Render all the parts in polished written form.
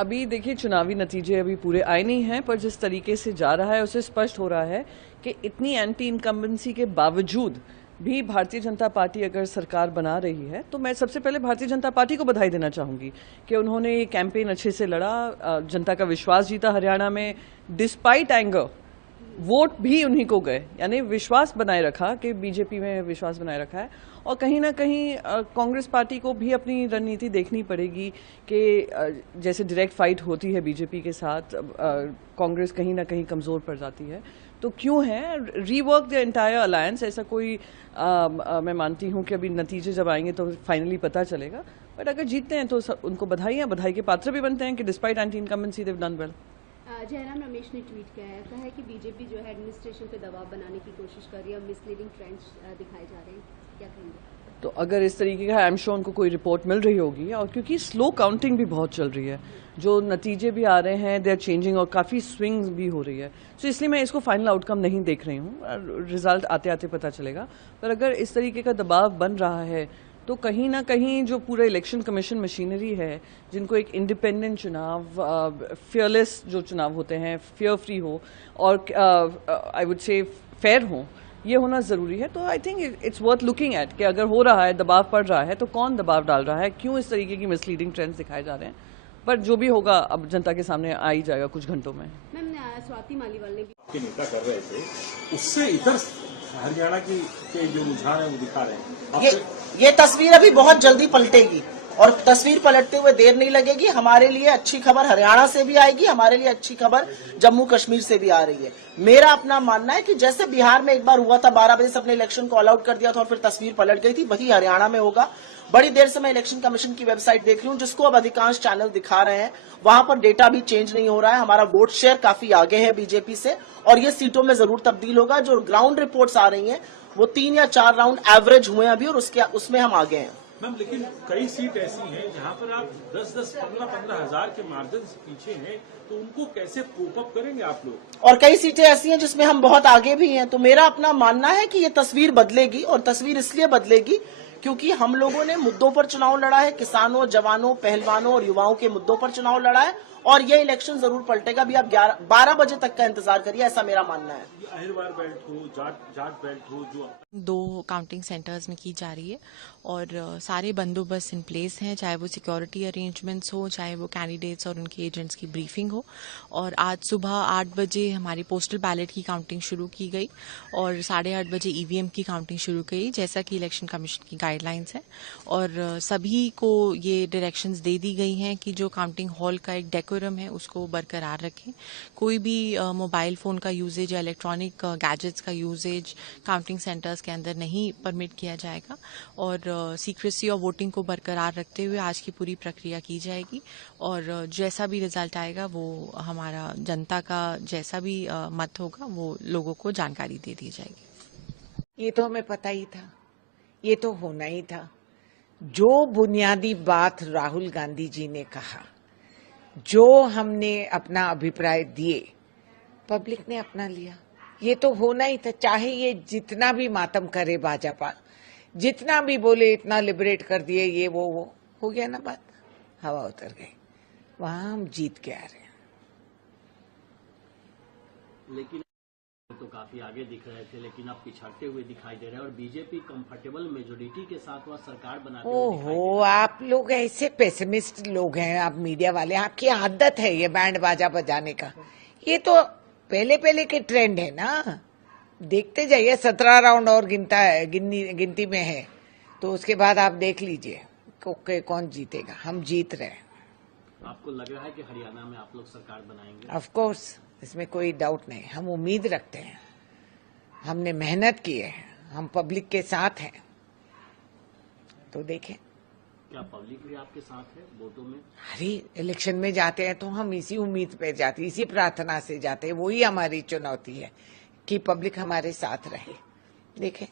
अभी देखिए चुनावी नतीजे अभी पूरे आए नहीं हैं, पर जिस तरीके से जा रहा है उससे स्पष्ट हो रहा है कि इतनी एंटी इनकम्बेंसी के बावजूद भी भारतीय जनता पार्टी अगर सरकार बना रही है तो मैं सबसे पहले भारतीय जनता पार्टी को बधाई देना चाहूँगी कि उन्होंने ये कैंपेन अच्छे से लड़ा, जनता का विश्वास जीता हरियाणा में, डिस्पाइट एंगर वोट भी उन्हीं को गए, यानी विश्वास बनाए रखा कि बीजेपी में विश्वास बनाए रखा है। और कहीं ना कहीं कांग्रेस पार्टी को भी अपनी रणनीति देखनी पड़ेगी कि जैसे डायरेक्ट फाइट होती है बीजेपी के साथ, कांग्रेस कहीं ना कहीं कमज़ोर पड़ जाती है, तो क्यों है रीवर्क द एंटायर अलायंस। ऐसा कोई मैं मानती हूँ कि अभी नतीजे जब आएंगे तो फाइनली पता चलेगा, बट अगर जीतते हैं तो उनको बधाई के पात्र भी बनते हैं कि despite anti incumbency they have done well. Jairam Ramesh ने ट्वीट किया है, कहा है कि बीजेपी जो है एडमिनिस्ट्रेशन पे दबाव बनाने की कोशिश कर रही है, मिसलीडिंग ट्रेंड्स दिखाए जा रहे हैं, क्या कहेंगे? तो अगर इस तरीके का आई एम श्योर उनको कोई रिपोर्ट मिल रही होगी, और क्योंकि स्लो काउंटिंग भी बहुत चल रही है, जो नतीजे भी आ रहे हैं दे आर चेंजिंग और काफ़ी स्विंग्स भी हो रही है, तो इसलिए मैं इसको फाइनल आउटकम नहीं देख रही हूँ, रिजल्ट आते आते पता चलेगा। पर अगर इस तरीके का दबाव बन रहा है तो कहीं ना कहीं जो पूरा इलेक्शन कमीशन मशीनरी है, जिनको एक इंडिपेंडेंट चुनाव, फियरलेस जो चुनाव होते हैं, फेयर फ्री हो और आई वुड से फेयर हो, ये होना ज़रूरी है। तो I think it's worth looking at कि अगर हो रहा है, दबाव पड़ रहा है, तो कौन दबाव डाल रहा है, क्यों इस तरीके की मिसलीडिंग ट्रेंड्स दिखाए जा रहे हैं। पर जो भी होगा अब जनता के सामने आ ही जाएगा कुछ घंटों में। मैम, स्वाति मालीवाल ने भी नेता कर रहे थे, उससे इतर हरियाणा के जो रुझान है वो दिखा रहे हैं। ये तस्वीर अभी बहुत जल्दी पलटेगी और तस्वीर पलटते हुए देर नहीं लगेगी। हमारे लिए अच्छी खबर हरियाणा से भी आएगी, हमारे लिए अच्छी खबर जम्मू कश्मीर से भी आ रही है। मेरा अपना मानना है कि जैसे बिहार में एक बार हुआ था, 12 बजे से अपने इलेक्शन को ऑल आउट कर दिया था और फिर तस्वीर पलट गई थी, वही हरियाणा में होगा। बड़ी देर से मैं इलेक्शन कमीशन की वेबसाइट देख रही हूँ, जिसको अब अधिकांश चैनल दिखा रहे हैं, वहां पर डेटा भी चेंज नहीं हो रहा है। हमारा वोट शेयर काफी आगे है बीजेपी से और ये सीटों में जरूर तब्दील होगा। जो ग्राउंड रिपोर्ट्स आ रही हैं वो 3 या 4 राउंड एवरेज हुए अभी और उसमें हम आगे हैं। मैम, लेकिन कई सीट ऐसी हैं जहां पर आप 10-10, 15-15 हजार के मार्जिन से पीछे हैं, तो उनको कैसे कोप अप करेंगे आप लोग? और कई सीटें ऐसी हैं जिसमें हम बहुत आगे भी हैं। तो मेरा अपना मानना है कि ये तस्वीर बदलेगी और तस्वीर इसलिए बदलेगी क्योंकि हम लोगों ने मुद्दों पर चुनाव लड़ा है, किसानों, जवानों, पहलवानों और युवाओं के मुद्दों पर चुनाव लड़ा है और ये इलेक्शन जरूर पलटेगा। भी आप 12 बजे तक का इंतजार करिए, ऐसा मेरा मानना है। अहिरवार बेल्ट हो, जाट बेल्ट हो, जो 2 काउंटिंग सेंटर्स में की जा रही है और सारे बंदोबस्त इन प्लेस हैं, चाहे वो सिक्योरिटी अरेंजमेंट्स हो, चाहे वो कैंडिडेट्स और उनके एजेंट्स की ब्रीफिंग हो। और आज सुबह 8 बजे हमारी पोस्टल बैलेट की काउंटिंग शुरू की गई और 8:30 बजे ईवीएम की काउंटिंग शुरू की, जैसा कि इलेक्शन कमीशन की गाइडलाइंस है। और सभी को ये डायरेक्शंस दे दी गई हैं कि जो काउंटिंग हॉल का एक डेकोरम है उसको बरकरार रखें। कोई भी मोबाइल फोन का यूजेज या इलेक्ट्रॉनिक गैजेट्स का यूजेज काउंटिंग सेंटर्स के अंदर नहीं परमिट किया जाएगा और सीक्रेसी और वोटिंग को बरकरार रखते हुए आज की पूरी प्रक्रिया की जाएगी और जैसा भी रिजल्ट आएगा वो हमारा जनता का जैसा भी मत होगा वो लोगों को जानकारी दे दी जाएगी। ये तो हमें पता ही था, ये तो होना ही था। जो बुनियादी बात राहुल गांधी जी ने कहा, जो हमने अपना अभिप्राय दिए, पब्लिक ने अपना लिया। ये तो होना ही था, चाहे ये जितना भी मातम करे भाजपा, जितना भी बोले इतना लिबरेट कर दिए, ये वो हो गया ना, बात हवा उतर गई। वहां हम जीत के आ रहे हैं। लेकिन तो काफी आगे दिख रहे थे, लेकिन अब पिछड़ते हुए दिखाई दे रहे हैं और बीजेपी कंफर्टेबल मेजोरिटी के साथ वह सरकार बनाते हुए दिखाई दे रही है। आप लोग ऐसे पेसिमिस्ट लोग हैं, आप मीडिया वाले, आपकी आदत है ये बैंड बाजा बजाने का। ये तो पहले के ट्रेंड है ना, देखते जाइए। 17 राउंड और गिनती में है, तो उसके बाद आप देख लीजिए कौन जीतेगा। हम जीत रहे हैं। आपको लग रहा है कि हरियाणा में आप लोग सरकार बनाएंगे? ऑफ कोर्स, इसमें कोई डाउट नहीं। हम उम्मीद रखते हैं, हमने मेहनत की है, हम पब्लिक के साथ हैं, तो देखें। क्या पब्लिक भी आपके साथ है वोटों में? अरे इलेक्शन में जाते हैं तो हम इसी उम्मीद पे जाते हैं, इसी प्रार्थना से जाते हैं। वही हमारी चुनौती है कि पब्लिक हमारे साथ रहे। देखें,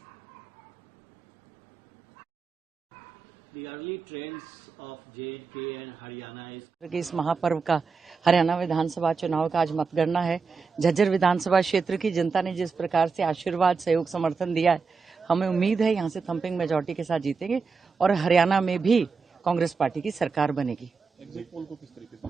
The early trends of J&K and Haryana is इस महापर्व का हरियाणा विधानसभा चुनाव का आज मतगणना है। झज्जर विधानसभा क्षेत्र की जनता ने जिस प्रकार से आशीर्वाद, सहयोग, समर्थन दिया है, हमें उम्मीद है यहाँ से थम्पिंग मेजॉरिटी के साथ जीतेंगे और हरियाणा में भी कांग्रेस पार्टी की सरकार बनेगी। एग्जिट पोल को किस तरीके से?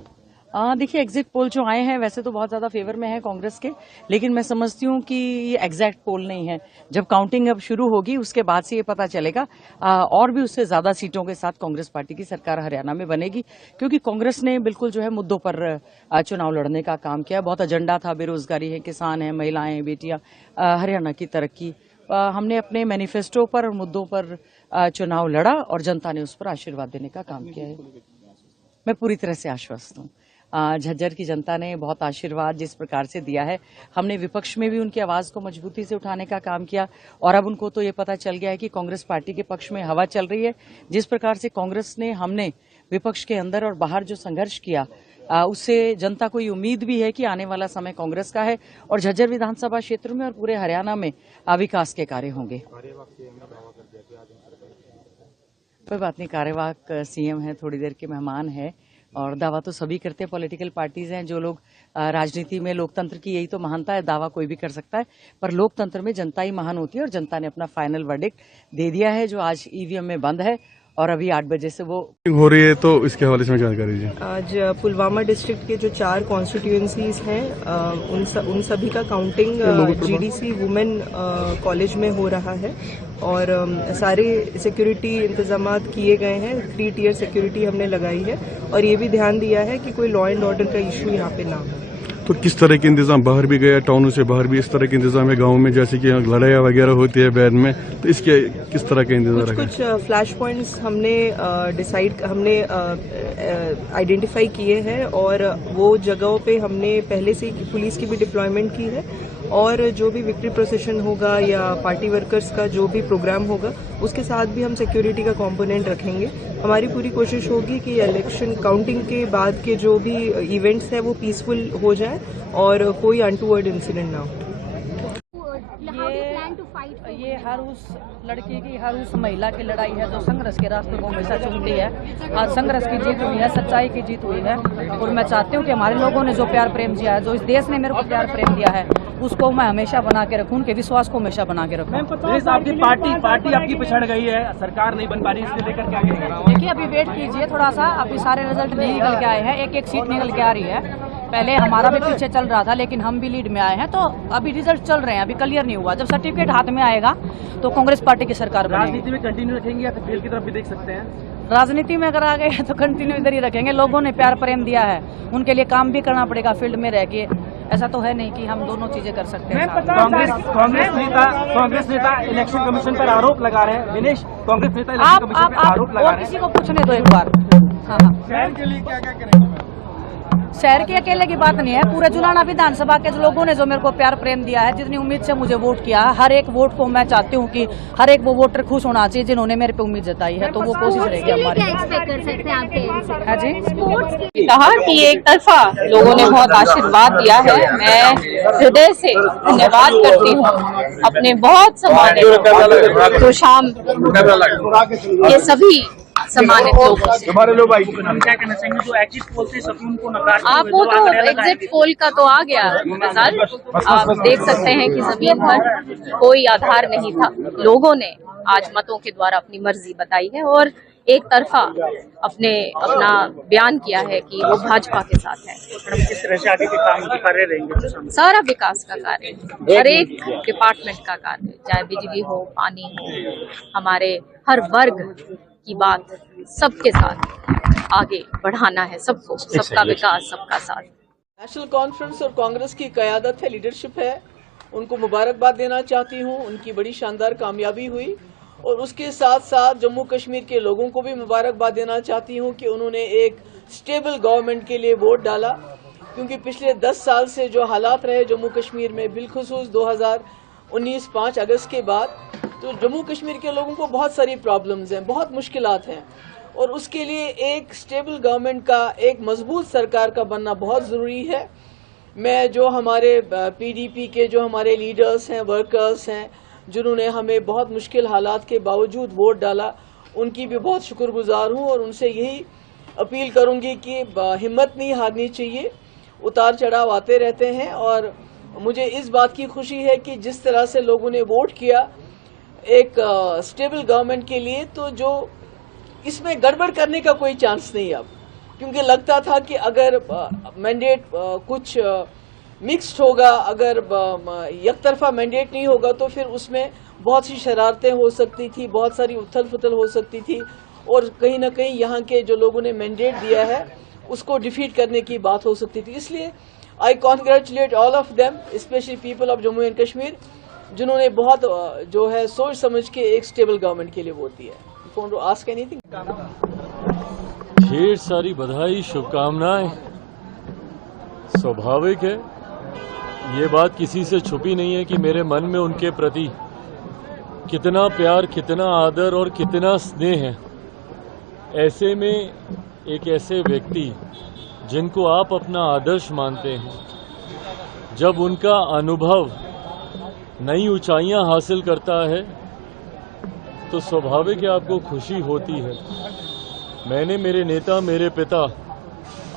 देखिए एग्जिट पोल जो आए हैं वैसे तो बहुत ज्यादा फेवर में है कांग्रेस के, लेकिन मैं समझती हूँ कि ये एग्जैक्ट पोल नहीं है। जब काउंटिंग अब शुरू होगी उसके बाद से ये पता चलेगा, और भी उससे ज्यादा सीटों के साथ कांग्रेस पार्टी की सरकार हरियाणा में बनेगी, क्योंकि कांग्रेस ने बिल्कुल जो है मुद्दों पर चुनाव लड़ने का काम किया। बहुत एजेंडा था, बेरोजगारी है, किसान है, महिलाएं हैं, बेटियां, हरियाणा की तरक्की। हमने अपने मैनिफेस्टो पर और मुद्दों पर चुनाव लड़ा और जनता ने उस पर आशीर्वाद देने का काम किया है। मैं पूरी तरह से आश्वस्त हूँ। झज्जर की जनता ने बहुत आशीर्वाद जिस प्रकार से दिया है, हमने विपक्ष में भी उनकी आवाज को मजबूती से उठाने का काम किया, और अब उनको तो ये पता चल गया है कि कांग्रेस पार्टी के पक्ष में हवा चल रही है। जिस प्रकार से कांग्रेस ने, हमने विपक्ष के अंदर और बाहर जो संघर्ष किया, उससे जनता को ये उम्मीद भी है कि आने वाला समय कांग्रेस का है और झज्जर विधानसभा क्षेत्र में और पूरे हरियाणा में विकास के कार्य होंगे। कोई बात नहीं, कार्यवाहक सीएम है, थोड़ी देर के मेहमान है, और दावा तो सभी करते हैं। पॉलिटिकल पार्टीज हैं जो लोग राजनीति में, लोकतंत्र की यही तो महानता है, दावा कोई भी कर सकता है, पर लोकतंत्र में जनता ही महान होती है, और जनता ने अपना फाइनल वर्डिक्ट दे दिया है, जो आज ईवीएम में बंद है और अभी 8 बजे से वो हो रही है। तो इसके हवाले से जानकारी दीजिए। आज पुलवामा डिस्ट्रिक्ट के जो 4 कॉन्स्टिट्यूएंसीज हैं उन सभी का काउंटिंग जीडीसी वुमेन कॉलेज में हो रहा है, और सारे सिक्योरिटी इंतजामात किए गए हैं। 3 टियर सिक्योरिटी हमने लगाई है, और ये भी ध्यान दिया है कि कोई लॉ एंड ऑर्डर का इश्यू यहाँ पे ना हो। तो किस तरह के इंतजाम, बाहर भी गया, टाउनों से बाहर भी इस तरह के इंतजाम है गाँव में, जैसे कि लड़ाइयाँ वगैरह होती है बैन में, तो इसके किस तरह के इंतजाम? कुछ फ्लैश पॉइंट्स हमने आइडेंटिफाई किए हैं, और वो जगहों पे हमने पहले से ही पुलिस की भी डिप्लॉयमेंट की है, और जो भी विक्ट्री प्रोसेशन होगा या पार्टी वर्कर्स का जो भी प्रोग्राम होगा उसके साथ भी हम सिक्योरिटी का कंपोनेंट रखेंगे। हमारी पूरी कोशिश होगी कि इलेक्शन काउंटिंग के बाद के जो भी इवेंट्स हैं वो पीसफुल हो जाए और कोई अनटूवर्ड इंसिडेंट ना हो। ये हर उस लड़की की, हर उस महिला की लड़ाई है जो संघर्ष के रास्ते को हमेशा चुनती है। आज संघर्ष की जीत हुई है, सच्चाई की जीत हुई है, और मैं चाहती हूँ कि हमारे लोगों ने जो प्यार प्रेम दिया है, जो इस देश ने मेरे को प्यार प्रेम दिया है, उसको मैं हमेशा बना के रखूं, उनके विश्वास को हमेशा बना के रखूं। आपकी पार्टी आपकी पिछड़ गई है, सरकार नहीं बन पा रही, इसको लेकर क्या कहेंगे? देखिए अभी वेट कीजिए थोड़ा सा, अभी सारे रिजल्ट नहीं निकल के आए हैं, एक सीट निकल के आ रही है। पहले हमारा भी पीछे चल रहा था, लेकिन हम भी लीड में आए हैं, तो अभी रिजल्ट चल रहे हैं, अभी क्लियर नहीं हुआ। जब सर्टिफिकेट हाथ में आएगा तो कांग्रेस पार्टी की सरकार बनेगी। राजनीति में कंटिन्यू रखेंगे या फिर फेल की तरफ भी देख सकते हैं? राजनीति में अगर आ गए तो कंटिन्यू इधर ही रखेंगे। लोगों ने प्यार प्रेम दिया है, उनके लिए काम भी करना पड़ेगा फील्ड में रह के। ऐसा तो है नहीं कि हम दोनों चीजें कर सकते हैं। कांग्रेस नेता इलेक्शन कमीशन पर आरोप लगा रहे हैं। विनेश, कांग्रेस नेता इलेक्शन कमीशन पर आरोप लगा रहे हैं। किसी को पूछने दो एक बार। शहर के लिए क्या क्या करेंगे? शहर के अकेले की बात नहीं है, पूरे जुलाना विधानसभा के लोगों ने जो मेरे को प्यार प्रेम दिया है, जितनी उम्मीद से मुझे वोट किया है, हर एक वोट को मैं चाहती हूँ कि हर एक वो वोटर खुश होना चाहिए जिन्होंने मेरे पे उम्मीद जताई है, तो वो कोशिश रहेगी हमारी। हाँ जी, कहा कि एक तरफा लोगों ने बहुत आशीर्वाद दिया है, मैं हृदय से धन्यवाद करती हूँ अपने बहुत सम्मानित सुशाम ये सभी सम्मानित लोगों से। हम क्या कहना चाहेंगे जो एग्जिट पोल से सभी उनको नकार? आपको तो एग्जिट पोल का तो आ गया रिजल्ट, आप देख सकते हैं कि जमीन पर कोई आधार नहीं था। लोगों ने आज मतों के द्वारा अपनी मर्जी बताई है और एक तरफा अपना बयान किया है कि वो भाजपा के साथ है। किस तरह से आगे के काम कार्य रहेंगे? सारा विकास का कार्य, हर एक डिपार्टमेंट का कार्य, चाहे बिजली हो, पानी हो, हमारे हर वर्ग की बात सबके साथ आगे बढ़ाना है, सबको, सबका विकास, सबका साथ। नेशनल कॉन्फ्रेंस और कांग्रेस की क़यादत है, लीडरशिप है, उनको मुबारकबाद देना चाहती हूँ। उनकी बड़ी शानदार कामयाबी हुई, और उसके साथ साथ जम्मू कश्मीर के लोगों को भी मुबारकबाद देना चाहती हूँ कि उन्होंने एक स्टेबल गवर्नमेंट के लिए वोट डाला, क्योंकि पिछले 10 साल से जो हालात रहे जम्मू कश्मीर में, बिलखुसूस 2019 5 अगस्त के बाद, तो जम्मू कश्मीर के लोगों को बहुत सारी प्रॉब्लम्स हैं, बहुत मुश्किलात हैं, और उसके लिए एक स्टेबल गवर्नमेंट का, एक मजबूत सरकार का बनना बहुत ज़रूरी है। मैं जो हमारे पीडीपी के जो हमारे लीडर्स हैं, वर्कर्स हैं, जिन्होंने हमें बहुत मुश्किल हालात के बावजूद वोट डाला, उनकी भी बहुत शुक्रगुजार हूँ, और उनसे यही अपील करूँगी कि हिम्मत नहीं हारनी चाहिए। उतार चढ़ाव आते रहते हैं, और मुझे इस बात की खुशी है कि जिस तरह से लोगों ने वोट किया एक स्टेबल गवर्नमेंट के लिए, तो जो इसमें गड़बड़ करने का कोई चांस नहीं। अब क्योंकि लगता था कि अगर मैंडेट कुछ मिक्स्ड होगा, अगर एक तरफा मैंडेट नहीं होगा तो फिर उसमें बहुत सी शरारतें हो सकती थी, बहुत सारी उथल पुथल हो सकती थी और कहीं ना कहीं यहाँ के जो लोगों ने मैंडेट दिया है उसको डिफीट करने की बात हो सकती थी। इसलिए I congratulate all of them, specially people of Jammu and Kashmir, जिन्होंने बहुत जो है सोच समझ के एक स्टेबल गवर्नमेंट के लिए वोट दिया है। If you want to ask anything? ढेर सारी बधाई, शुभकामनाएं। स्वाभाविक है, ये बात किसी से छुपी नहीं है कि मेरे मन में उनके प्रति कितना प्यार, कितना आदर और कितना स्नेह है। ऐसे में एक ऐसे व्यक्ति जिनको आप अपना आदर्श मानते हैं, जब उनका अनुभव नई ऊंचाइयां हासिल करता है तो स्वाभाविक है आपको खुशी होती है। मैंने मेरे नेता, मेरे पिता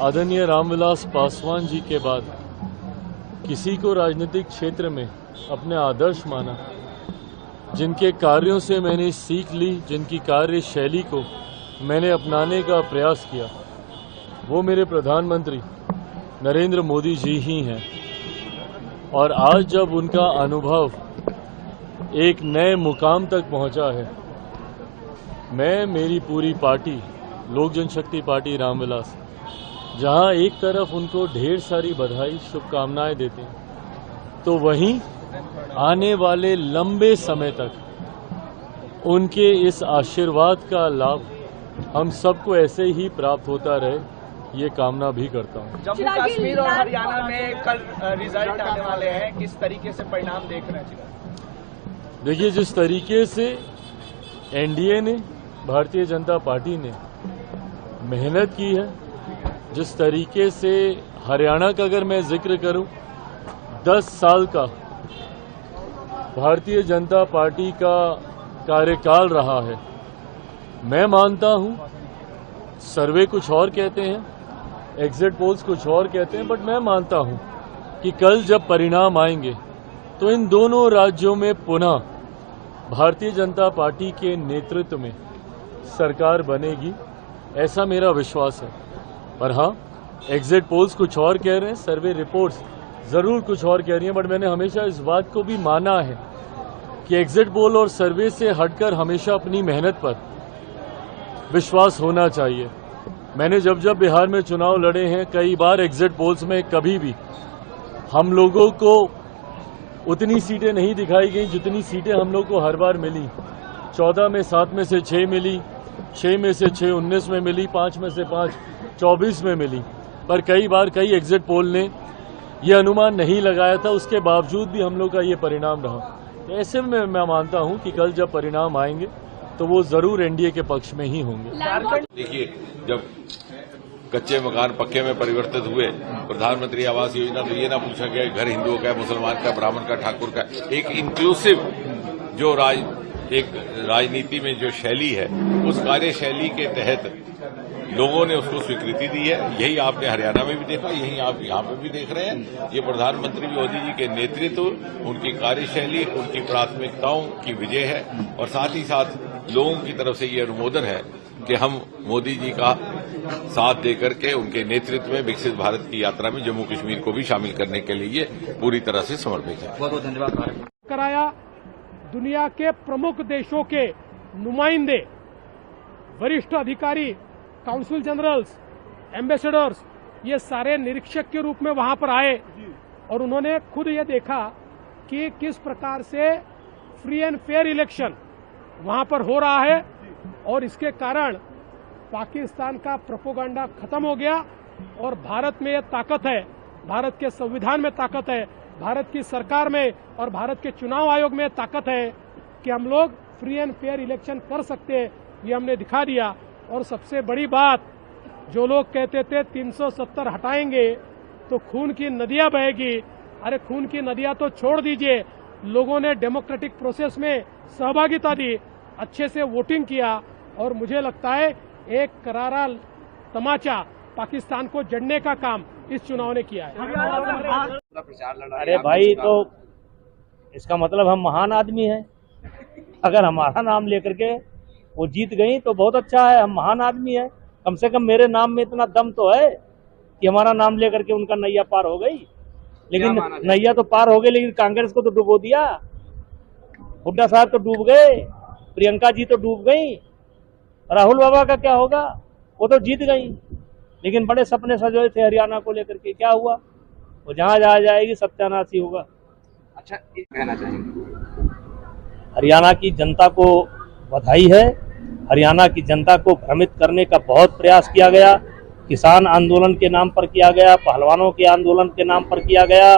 आदरणीय रामविलास पासवान जी के बाद किसी को राजनीतिक क्षेत्र में अपने आदर्श माना, जिनके कार्यों से मैंने सीख ली, जिनकी कार्यशैली को मैंने अपनाने का प्रयास किया, वो मेरे प्रधानमंत्री नरेंद्र मोदी जी ही हैं। और आज जब उनका अनुभव एक नए मुकाम तक पहुंचा है, मैं, मेरी पूरी पार्टी लोक जनशक्ति पार्टी रामविलास, जहां एक तरफ उनको ढेर सारी बधाई, शुभकामनाएं देते हैं, तो वहीं आने वाले लंबे समय तक उनके इस आशीर्वाद का लाभ हम सबको ऐसे ही प्राप्त होता रहे, ये कामना भी करता हूँ। जम्मू कश्मीर और हरियाणा में कल रिजल्ट आने वाले हैं, किस तरीके से परिणाम देख रहे हैं? देखिए, जिस तरीके से एनडीए ने, भारतीय जनता पार्टी ने मेहनत की है, जिस तरीके से हरियाणा का अगर मैं जिक्र करूं, 10 साल का भारतीय जनता पार्टी का कार्यकाल रहा है। मैं मानता हूं, सर्वे कुछ और कहते हैं, एग्जिट पोल्स कुछ और कहते हैं, बट मैं मानता हूं कि कल जब परिणाम आएंगे तो इन दोनों राज्यों में पुनः भारतीय जनता पार्टी के नेतृत्व में सरकार बनेगी, ऐसा मेरा विश्वास है। पर हाँ, एग्जिट पोल्स कुछ और कह रहे हैं, सर्वे रिपोर्ट्स जरूर कुछ और कह रही हैं, बट मैंने हमेशा इस बात को भी माना है कि एग्जिट पोल और सर्वे से हटकर हमेशा अपनी मेहनत पर विश्वास होना चाहिए। मैंने जब जब बिहार में चुनाव लड़े हैं, कई बार एग्जिट पोल्स में कभी भी हम लोगों को उतनी सीटें नहीं दिखाई गई जितनी सीटें हम लोग को हर बार मिली। 14 में 7 में से 6 मिली, 6 में से 6 19 में मिली, 5 में से 5 24 में मिली। पर कई बार कई एग्जिट पोल ने ये अनुमान नहीं लगाया था, उसके बावजूद भी हम लोग का ये परिणाम रहा। तो ऐसे में मैं मानता हूं कि कल जब परिणाम आएंगे तो वो जरूर एनडीए के पक्ष में ही होंगे। देखिए, जब कच्चे मकान पक्के में परिवर्तित हुए, प्रधानमंत्री आवास योजना, तो ये ना पूछा गया घर हिंदुओं का, मुसलमान का, ब्राह्मण का, ठाकुर का। एक इंक्लूसिव जो एक राजनीति में जो शैली है, उस कार्यशैली के तहत लोगों ने उसको स्वीकृति दी है। यही आपने हरियाणा में भी देखा, यही आप यहाँ पे भी देख रहे हैं। ये प्रधानमंत्री मोदी जी के नेतृत्व, उनकी कार्यशैली, उनकी प्राथमिकताओं की विजय है। और साथ ही साथ लोगों की तरफ से ये अनुमोदन है कि हम मोदी जी का साथ देकर के उनके नेतृत्व में विकसित भारत की यात्रा में जम्मू कश्मीर को भी शामिल करने के लिए पूरी तरह से समर्पित है। बहुत बहुत धन्यवाद। कराया दुनिया के प्रमुख देशों के नुमाइंदे, वरिष्ठ अधिकारी, काउंसिल जनरल्स, एम्बेसडर्स, ये सारे निरीक्षक के रूप में वहां पर आए और उन्होंने खुद ये देखा कि किस प्रकार से फ्री एंड फेयर इलेक्शन वहां पर हो रहा है और इसके कारण पाकिस्तान का प्रोपेगेंडा खत्म हो गया और भारत में ये ताकत है, भारत के संविधान में ताकत है, भारत की सरकार में और भारत के चुनाव आयोग में ताकत है कि हम लोग फ्री एंड फेयर इलेक्शन कर सकते हैं। ये हमने दिखा दिया। और सबसे बड़ी बात, जो लोग कहते थे 370 हटाएंगे तो खून की नदियां बहेगी, अरे खून की नदियां तो छोड़ दीजिए, लोगों ने डेमोक्रेटिक प्रोसेस में सहभागिता दी, अच्छे से वोटिंग किया और मुझे लगता है एक करारा तमाचा पाकिस्तान को जड़ने का काम इस चुनाव ने किया है। अरे भाई, तो इसका मतलब हम महान आदमी हैं। अगर हमारा नाम लेकर के वो जीत गई तो बहुत अच्छा है, हम महान आदमी हैं। कम से कम मेरे नाम में इतना दम तो है कि हमारा नाम लेकर के उनका नैया पार हो गई। लेकिन नैया तो पार हो गई, लेकिन कांग्रेस को तो डुबो दिया। हुड्डा साहब तो डूब गए, प्रियंका जी तो डूब गई, राहुल बाबा का क्या होगा? वो तो जीत गई। लेकिन बड़े सपने सजोए थे हरियाणा को लेकर के, क्या हुआ? वो जहां जाएगी सत्यानाश ही होगा। अच्छा, ये कहना चाहेंगे? हरियाणा की जनता को बधाई है। हरियाणा की जनता को भ्रमित करने का बहुत प्रयास किया गया। किसान आंदोलन के नाम पर किया गया, पहलवानों के आंदोलन के नाम पर किया गया,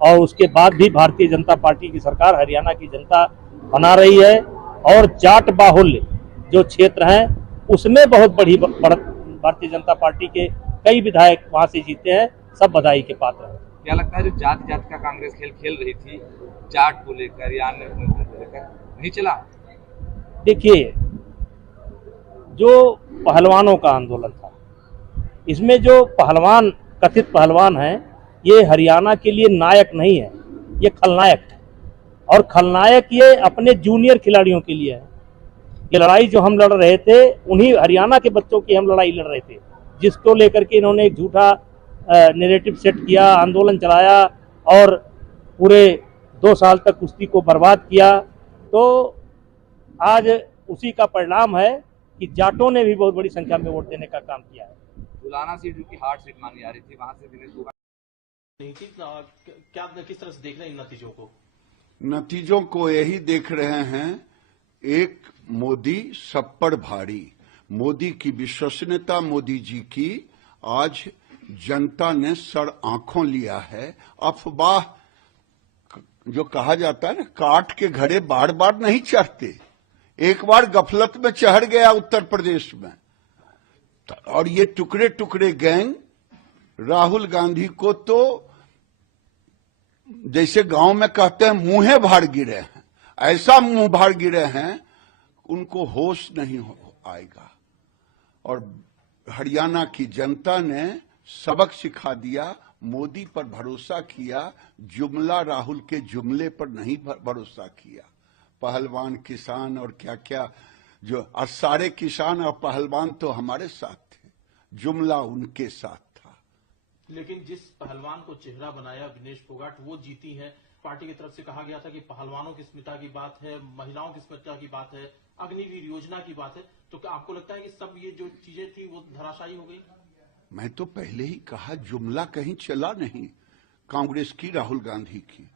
और उसके बाद भी भारतीय जनता पार्टी की सरकार हरियाणा की जनता बना रही है। और जाट बाहुल्य जो क्षेत्र हैं उसमें बहुत बड़ी भारतीय जनता पार्टी के कई विधायक वहां से जीते हैं। सब बधाई के पात्र हैं। क्या लगता है जो जात जात का कांग्रेस खेल रही थी, जाट को लेकर या अन्य को लेकर, नहीं चला? देखिए, जो पहलवानों का आंदोलन था, इसमें जो पहलवान, कथित पहलवान हैं, ये हरियाणा के लिए नायक नहीं है, ये खलनायक है। और खलनायक ये अपने जूनियर खिलाड़ियों के लिए है। ये लड़ाई जो हम लड़ रहे थे, उन्हीं हरियाणा के बच्चों की हम लड़ाई लड़ रहे थे, जिसको लेकर के इन्होंने एक झूठा नैरेटिव सेट किया, आंदोलन चलाया और पूरे 2 साल तक कुश्ती को बर्बाद किया। तो आज उसी का परिणाम है कि जाटों ने भी बहुत बड़ी संख्या में वोट देने का काम किया है। बुलाना सीट जो कि हार्ड सीट मानी जा रही थी, वहां से दिनेश फोगाट नहीं थी। क्या किस तरह से देख रहे हैं इन नतीजों को? नतीजों को यही देख रहे हैं, एक मोदी सब पर भारी। मोदी की विश्वसनीयता, मोदी जी की आज जनता ने सड़ आंखों लिया है। अफवाह जो कहा जाता है ना, काट के घड़े बार बार नहीं चढ़ते। एक बार गफलत में चढ़ गया उत्तर प्रदेश में, और ये टुकड़े टुकड़े गैंग राहुल गांधी को तो जैसे गांव में कहते हैं मुंहे भाड़ गिरे हैं, ऐसा मुंह भाड़ गिरे हैं, उनको होश नहीं आएगा। और हरियाणा की जनता ने सबक सिखा दिया, मोदी पर भरोसा किया, जुमला राहुल के जुमले पर नहीं भरोसा किया। पहलवान, किसान और क्या क्या जो, और सारे किसान और पहलवान तो हमारे साथ थे, जुमला उनके साथ था। लेकिन जिस पहलवान को चेहरा बनाया दिनेश फोगाट, वो जीती है। पार्टी की तरफ से कहा गया था कि पहलवानों की स्मिता की बात है, महिलाओं की स्मिता की बात है, अग्निवीर योजना की बात है। तो क्या आपको लगता है कि सब ये जो चीजें थी वो धराशायी हो गई? मैं तो पहले ही कहा, जुमला कहीं चला नहीं कांग्रेस की, राहुल गांधी की।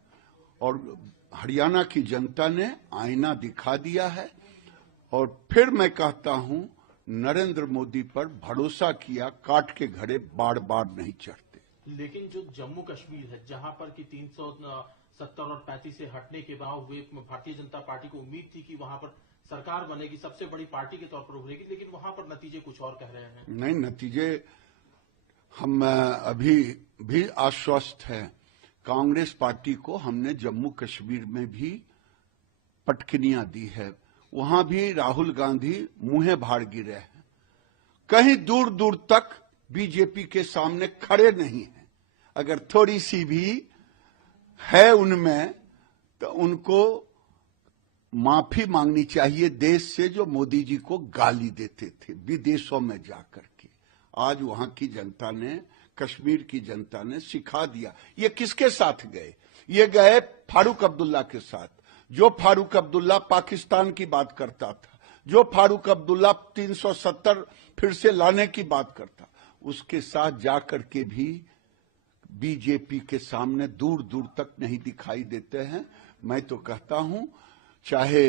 और हरियाणा की जनता ने आईना दिखा दिया है। और फिर मैं कहता हूं, नरेंद्र मोदी पर भरोसा किया, काट के घड़े बार बार नहीं चढ़ते। लेकिन जो जम्मू कश्मीर है, जहां पर कि 370 और 35 से हटने के बाद हुए, भारतीय जनता पार्टी को उम्मीद थी कि वहां पर सरकार बनेगी, सबसे बड़ी पार्टी के तौर पर उभरेगी, लेकिन वहां पर नतीजे कुछ और कह रहे हैं। नहीं, नतीजे हम अभी भी आश्वस्त हैं। कांग्रेस पार्टी को हमने जम्मू कश्मीर में भी पटकनियां दी है, वहां भी राहुल गांधी मुंहे भाड़ गिरे हैं, कहीं दूर दूर तक बीजेपी के सामने खड़े नहीं हैं। अगर थोड़ी सी भी है उनमें, तो उनको माफी मांगनी चाहिए देश से, जो मोदी जी को गाली देते थे विदेशों में जाकर के। आज वहां की जनता ने, कश्मीर की जनता ने सिखा दिया। ये किसके साथ गए? ये गए फारूक अब्दुल्ला के साथ। जो फारूक अब्दुल्ला पाकिस्तान की बात करता था, जो फारूक अब्दुल्ला 370 फिर से लाने की बात करता, उसके साथ जाकर के भी बीजेपी के सामने दूर दूर तक नहीं दिखाई देते हैं। मैं तो कहता हूं, चाहे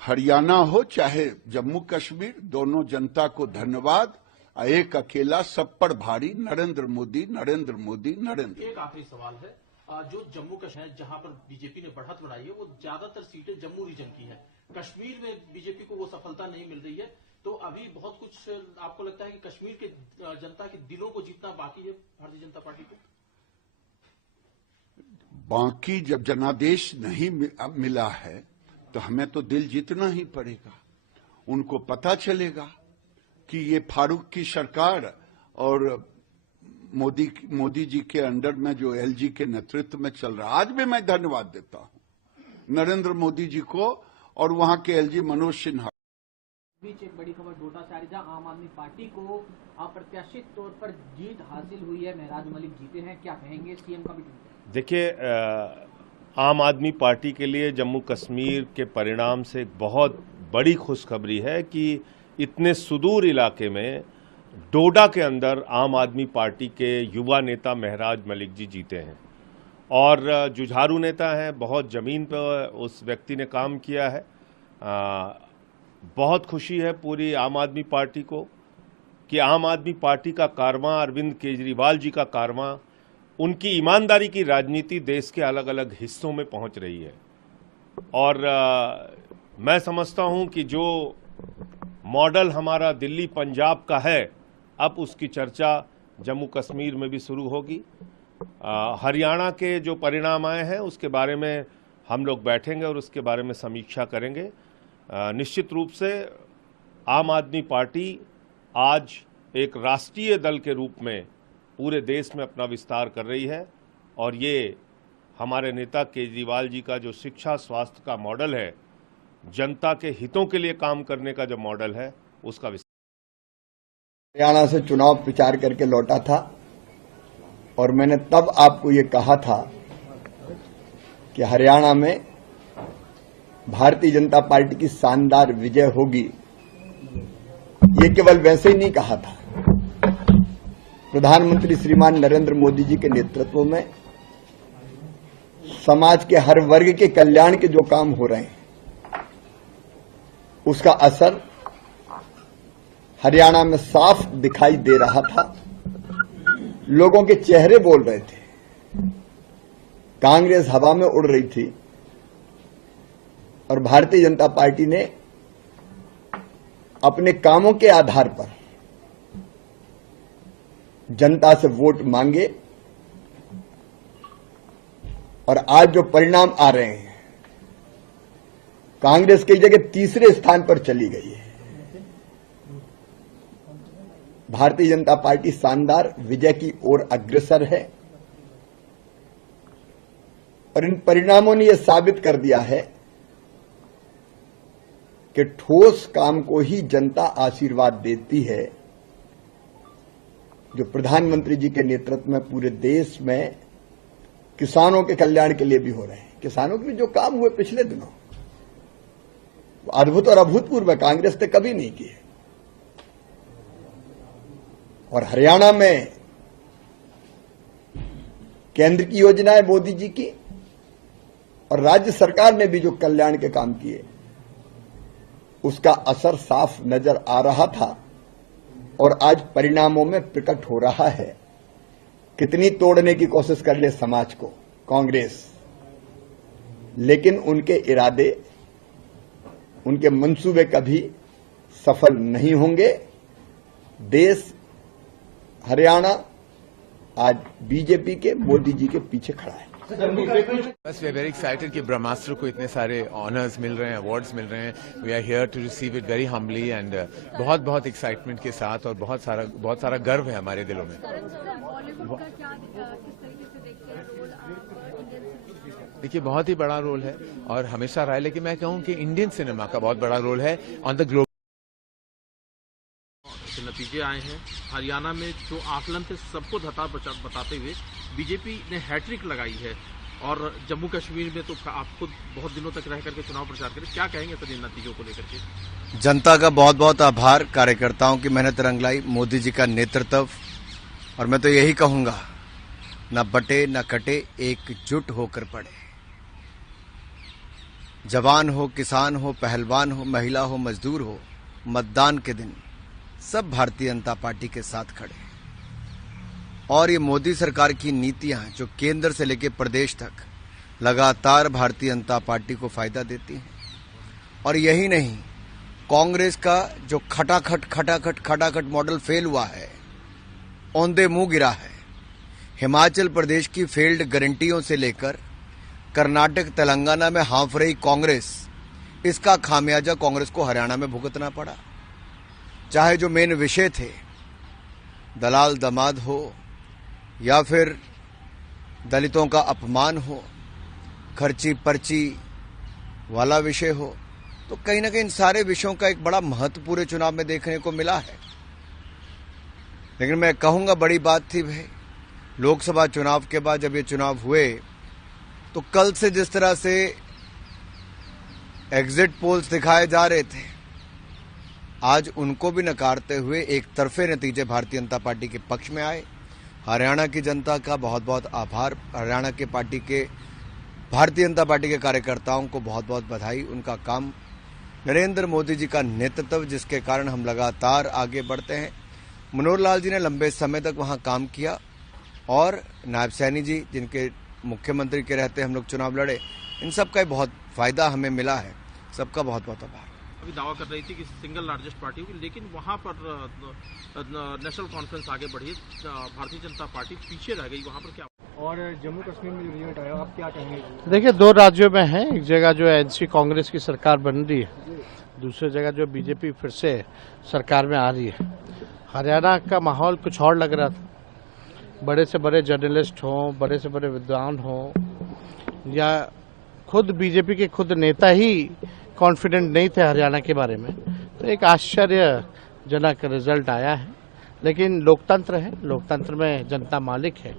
हरियाणा हो चाहे जम्मू कश्मीर, दोनों जनता को धन्यवाद। एक अकेला सब पर भारी, नरेंद्र मोदी, नरेंद्र मोदी, नरेंद्र। एक आखिरी सवाल है, जो जम्मू कश्मीर जहां पर बीजेपी ने बढ़त बनाई है, वो ज्यादातर सीटें जम्मू रीजन की है। कश्मीर में बीजेपी को वो सफलता नहीं मिल रही है। तो अभी बहुत कुछ आपको लगता है कि कश्मीर के जनता के दिलों को जीतना बाकी है भारतीय जनता पार्टी को? बाकी जब जनादेश नहीं मिला है, तो हमें तो दिल जीतना ही पड़ेगा। उनको पता चलेगा कि ये फारूक की सरकार और मोदी जी के अंडर में जो एलजी के नेतृत्व में चल रहा है। आज भी मैं धन्यवाद देता हूं नरेंद्र मोदी जी को और वहां के एलजी मनोज सिन्हा। बीच एक बड़ी खबर डोडा से आ रही, जहां आम आदमी पार्टी को अप्रत्याशित तौर पर जीत हासिल हुई है, महराज मलिक जीते हैं, क्या कहेंगे? सीएम का भी ट्वीट। देखिए, आम आदमी पार्टी के लिए जम्मू कश्मीर के परिणाम से एक बहुत बड़ी खुशखबरी है कि इतने सुदूर इलाके में डोडा के अंदर आम आदमी पार्टी के युवा नेता महराज मलिक जी जीते हैं और जुझारू नेता हैं, बहुत ज़मीन पर उस व्यक्ति ने काम किया है। बहुत खुशी है पूरी आम आदमी पार्टी को कि आम आदमी पार्टी का कारवां, अरविंद केजरीवाल जी का कारवां, उनकी ईमानदारी की राजनीति देश के अलग अलग हिस्सों में पहुंच रही है। और मैं समझता हूं कि जो मॉडल हमारा दिल्ली पंजाब का है, अब उसकी चर्चा जम्मू कश्मीर में भी शुरू होगी। हरियाणा के जो परिणाम आए हैं उसके बारे में हम लोग बैठेंगे और उसके बारे में समीक्षा करेंगे। निश्चित रूप से आम आदमी पार्टी आज एक राष्ट्रीय दल के रूप में पूरे देश में अपना विस्तार कर रही है और ये हमारे नेता केजरीवाल जी का जो शिक्षा स्वास्थ्य का मॉडल है, जनता के हितों के लिए काम करने का जो मॉडल है, उसका विस्तार। हरियाणा से चुनाव प्रचार करके लौटा था और मैंने तब आपको ये कहा था कि हरियाणा में भारतीय जनता पार्टी की शानदार विजय होगी। ये केवल वैसे ही नहीं कहा था, प्रधानमंत्री श्रीमान नरेंद्र मोदी जी के नेतृत्व में समाज के हर वर्ग के कल्याण के जो काम हो रहे हैं, उसका असर हरियाणा में साफ दिखाई दे रहा था। लोगों के चेहरे बोल रहे थे, कांग्रेस हवा में उड़ रही थी और भारतीय जनता पार्टी ने अपने कामों के आधार पर जनता से वोट मांगे और आज जो परिणाम आ रहे हैं, कांग्रेस की जगह तीसरे स्थान पर चली गई है। भारतीय जनता पार्टी शानदार विजय की ओर अग्रसर है और इन परिणामों ने यह साबित कर दिया है कि ठोस काम को ही जनता आशीर्वाद देती है। जो प्रधानमंत्री जी के नेतृत्व में पूरे देश में किसानों के कल्याण के लिए भी हो रहे हैं, किसानों के लिए जो काम हुए पिछले दिनों, अद्भुत और अभूतपूर्व कांग्रेस ने कभी नहीं किए। और हरियाणा में केंद्र की योजनाएं मोदी जी की और राज्य सरकार ने भी जो कल्याण के काम किए, उसका असर साफ नजर आ रहा था और आज परिणामों में प्रकट हो रहा है। कितनी तोड़ने की कोशिश कर ले समाज को कांग्रेस, लेकिन उनके इरादे, उनके मंसूबे कभी सफल नहीं होंगे। देश, हरियाणा आज बीजेपी के, मोदी जी के पीछे खड़ा है। बस वी आर वेरी एक्साइटेड कि ब्रह्मास्त्र को इतने सारे ऑनर्स मिल रहे हैं, अवार्ड्स मिल रहे हैं। We are here to receive it very humbly and बहुत एक्साइटमेंट के साथ और बहुत सारा गर्व है हमारे दिलों में। देखिए, बहुत ही बड़ा रोल है और हमेशा रहा है, लेकिन मैं कहूँ कि इंडियन सिनेमा का बहुत बड़ा रोल है ऑन द ग्लोबल। नतीजे आए हैं हरियाणा में, जो आकलन थे सबको धता बताते हुए बीजेपी ने हैट्रिक लगाई है और जम्मू कश्मीर में तो आप खुद बहुत दिनों तक रह करके चुनाव प्रचार करें, क्या कहेंगे सर इन नतीजों को लेकर के? जनता का बहुत आभार, कार्यकर्ताओं की मेहनत रंग लाई, मोदी जी का नेतृत्व, और मैं तो यही कहूंगा, न बटे न कटे, एकजुट होकर पड़े। जवान हो, किसान हो, पहलवान हो, महिला हो, मजदूर हो, मतदान के दिन सब भारतीय जनता पार्टी के साथ खड़े। और ये मोदी सरकार की नीतियां जो केंद्र से लेकर प्रदेश तक लगातार भारतीय जनता पार्टी को फायदा देती हैं। और यही नहीं, कांग्रेस का जो खटाखट मॉडल फेल हुआ है, औंधे मुंह गिरा है। हिमाचल प्रदेश की फेल्ड गारंटियों से लेकर कर्नाटक, तेलंगाना में हाँफ रही कांग्रेस, इसका खामियाजा कांग्रेस को हरियाणा में भुगतना पड़ा। चाहे जो मेन विषय थे, दलाल दमाद हो या फिर दलितों का अपमान हो, खर्ची पर्ची वाला विषय हो, तो कहीं ना कहीं इन सारे विषयों का एक बड़ा महत्व पूरे चुनाव में देखने को मिला है। लेकिन मैं कहूंगा बड़ी बात थी भाई, लोकसभा चुनाव के बाद जब ये चुनाव हुए तो कल से जिस तरह से एग्जिट पोल्स दिखाए जा रहे थे, आज उनको भी नकारते हुए एक तरफे नतीजे भारतीय जनता पार्टी के पक्ष में आए। हरियाणा की जनता का बहुत बहुत आभार, हरियाणा के भारतीय जनता पार्टी के कार्यकर्ताओं को बहुत बहुत बधाई। उनका काम, नरेंद्र मोदी जी का नेतृत्व, जिसके कारण हम लगातार आगे बढ़ते हैं। मनोहर लाल जी ने लंबे समय तक वहां काम किया और नायब सैनी जी, जिनके मुख्यमंत्री के रहते हम लोग चुनाव लड़े, इन सब का बहुत फायदा हमें मिला है। सबका बहुत बहुत आभार। अभी दावा कर रही थी कि सिंगल लार्जेस्ट पार्टी होगी, लेकिन वहां पर नेशनल कॉन्फ्रेंस आगे बढ़ी, भारतीय जनता पार्टी पीछे रह गई। वहां पर क्या और जम्मू कश्मीर में जो रिजल्ट आया, आप क्या कहेंगे? देखिए, 2 राज्यों में है। एक जगह जो एनसी कांग्रेस की सरकार बन रही है, दूसरी जगह जो बीजेपी फिर से सरकार में आ रही है। हरियाणा का माहौल कुछ और लग रहा था। बड़े से बड़े जर्नलिस्ट हों, बड़े से बड़े विद्वान हों, या खुद बीजेपी के खुद नेता ही कॉन्फिडेंट नहीं थे हरियाणा के बारे में, तो एक आश्चर्यजनक रिजल्ट आया है। लेकिन लोकतंत्र है, लोकतंत्र में जनता मालिक है,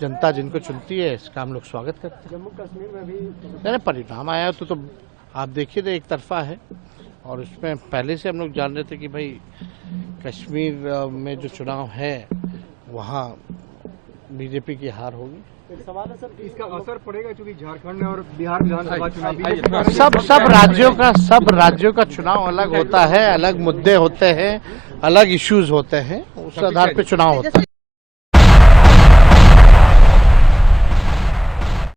जनता जिनको चुनती है इसका हम लोग स्वागत करते हैं। जम्मू कश्मीर में भी नहीं, परिणाम आया तो आप देखिए, तो एक तरफा है और उसमें पहले से हम लोग जान रहे थे कि भाई कश्मीर में जो चुनाव है वहाँ बीजेपी की हार होगी। एक सवाल है सर, इसका असर पड़ेगा क्योंकि झारखंड और बिहार विधानसभा चुनाव सब राज्यों का चुनाव अलग होता है, अलग मुद्दे होते हैं, अलग इश्यूज होते हैं, उस आधार पे चुनाव होता है।